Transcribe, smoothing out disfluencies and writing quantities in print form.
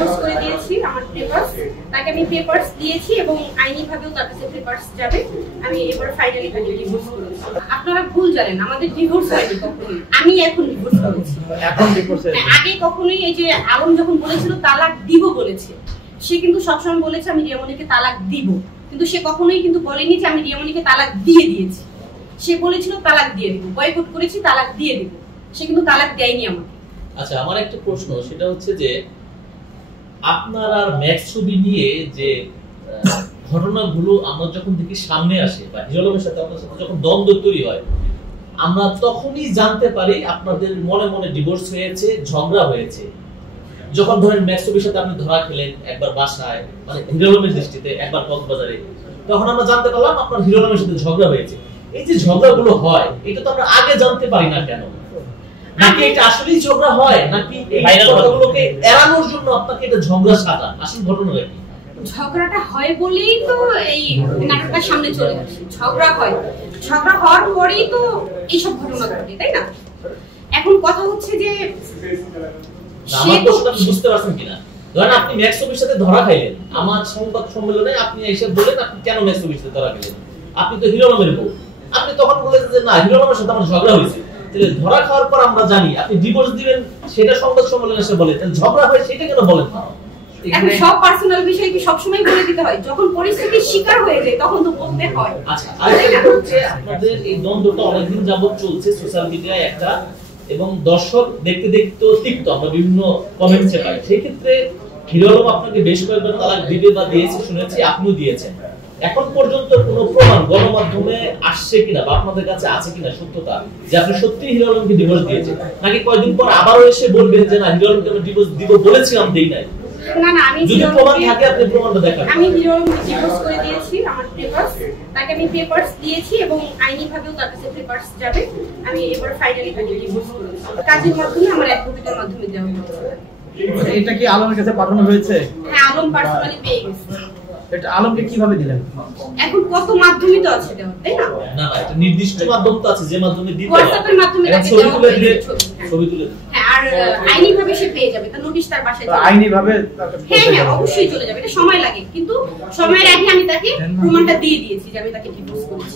Divorce করে দিয়েছি আমার পেপারস, তাকে আমি পেপারস দিয়েছি এবং আইনিভাবেও তার কাছে পেপারস যাবে। আমি এবার ফাইনালি তাকে ডিভোর্স করেছি। আপনারা ভুল জানেন, আমাদের ডিভোর্স হয়নি কখনোই, আমি এখন ডিভোর্স করেছি। এখন ডিভোর্স হয়েছে? আগে কখনোই এই যে আলম যখন বলেছিল তালাক দিব বলেছে, সে কিন্তু সবসময় বলেছে আমি রিয়ামণিকে তালাক দিব, কিন্তু সে কখনোই কিন্তু বলেনি যে আমি রিয়ামণিকে তালাক দিয়ে দিয়েছি। সে বলেছিল তালাক দিয়ে দিব, বয়কট করেছি, তালাক দিয়ে দিব, সে কিন্তু তালাক দেয়নি আমাকে। আচ্ছা, আমার একটা প্রশ্ন, সেটা হচ্ছে যে আপনার আর ম্যাক্স ছবি নিয়ে যে ঘটনাগুলো আমরা যখন দেখি সামনে আসে বা হিরো আলমের সাথে আপনার সাথে যখন দ্বন্দ্ব তৈরি হয়, আমরা তখনই জানতে পারি আপনাদের মনে মনে ডিভোর্স হয়েছে, ঝগড়া হয়েছে। যখন ধরেন ম্যাক্স ছবির সাথে আপনি ধরা খেলেন একবার বাসায়, মানে হিরো আলমের দৃষ্টিতে, একবার কক্সবাজারে, তখন আমরা জানতে পারলাম আপনার হিরো আলমের সাথে ঝগড়া হয়েছে। এই যে ঝগড়াগুলো হয়, এটা তো আমরা আগে জানতে পারি না কেন? নাকি এটা আসলেই ঝগড়া হয়, নাকি এই ঘটনাগুলোকে এড়ানোর জন্য আপনাকে এটা ঝগড়া সাজান? আসল ঘটনাটা কি? ঝগড়াটা হয় বলেই তো এই নাটকটার সামনে চলে আসে। ঝগড়া হয়, ঝগড়া হওয়ার পরেই তো এইসব ঘটনা ঘটে, তাই না? এখন কথা হচ্ছে যে আমার প্রশ্নটা বুঝতে পারছেন কিনা? ধরেন আপনি ম্যাক্স ছবির সাথে ধরা খাইলেন, আমার সংবাদ সম্মেলনে আপনি এসে বলেন আপনি কেন ম্যাক্স ছবির সাথে ধরা খেলেন, আপনি তো হিরো আলমের বউ, আপনি তখন বলেছেন যে না, হিরো আলমের সাথে আমার ঝগড়া হয়েছে। তাহলে ধরা খাওয়ার পর আমরা জানি আপনি ডিভোর্স দিবেন, সেটা সংবাদ সম্মেলনে এসে বলেন, তাহলে ঝগড়া হয় সেটা কেন বলেন না? এখন সব পার্সোনাল বিষয় কি সবসময় বলে দিতে হয়? যখন পরিস্থিতির শিকার হয়ে যায় তখন তো বলতে হয়। আচ্ছা, আর এটা হচ্ছে আপনাদের এই দ্বন্দ্বটা অনেকদিন যাবত চলছে সোশ্যাল মিডিয়ায় একটা, এবং দর্শক দেখতে দেখতে তিক্ত, আমরা বিভিন্ন কমেন্টসে পাই। সেই ক্ষেত্রে হিরো আলম আপনাকে বেশ কয়েকবার তালাক দিবে বা দিয়েছে শুনেছি, আপনিও দিয়েছেন। এখন পর্যন্ত কোনো প্রমাণ গণমাধ্যমে আসছে কিনা বা আপনাদের কাছে আছে কিনা সত্যতা যে আপনি সত্যি হিরো আলমকে ডিভোর্স দিয়েছেন, নাকি কয়েকদিন পর আবারও এসে বলবেন যে না, হিরো আলমকে আমি ডিভোর্স দিব বলেছিলাম, দেই নাই? না না, আমি যদি প্রমাণ থাকে আপনি প্রমাণটা দেখান। আমি হিরো আলমকে ডিভোর্স করে দিয়েছি আমার পেপারস, তাকে আমি পেপারস দিয়েছি এবং আইনিভাবেও তার কাছে পেপারস যাবে। আমি এবার ফাইনালি তাকে ডিভোর্স করেছি। কাজের মাধ্যমে, আমার অ্যাডভোকেটের মাধ্যমে দেওয়া হয়েছে। এটা কি আলমের কাছে পাঠানো হয়েছে? হ্যাঁ, আলম পার্সোনালি পেয়ে গেছে। এটা আলমকে কিভাবে দিলেন? এখন কত মাধ্যমই তো আছে দেওয়া, তাই না? না, একটা নির্দিষ্ট মাধ্যম তো আছে যে মাধ্যমে দিতে হয়। হোয়াটসঅ্যাপের মাধ্যমে তাকে ছবি দেওয়া তুলে দিলে, হয়েছে। ছবি তুলে। হ্যাঁ, আর আইনিভাবে সে পেয়ে যাবে, তার নোটিশ তার বাসায় যাবে। আইনিভাবে? হ্যাঁ হ্যাঁ, অবশ্যই চলে যাবে, এটা সময় লাগে, কিন্তু সময়ের আগে আমি তাকে প্রমাণটা দিয়ে দিয়েছি যে আমি তাকে ডিভোর্স করেছি।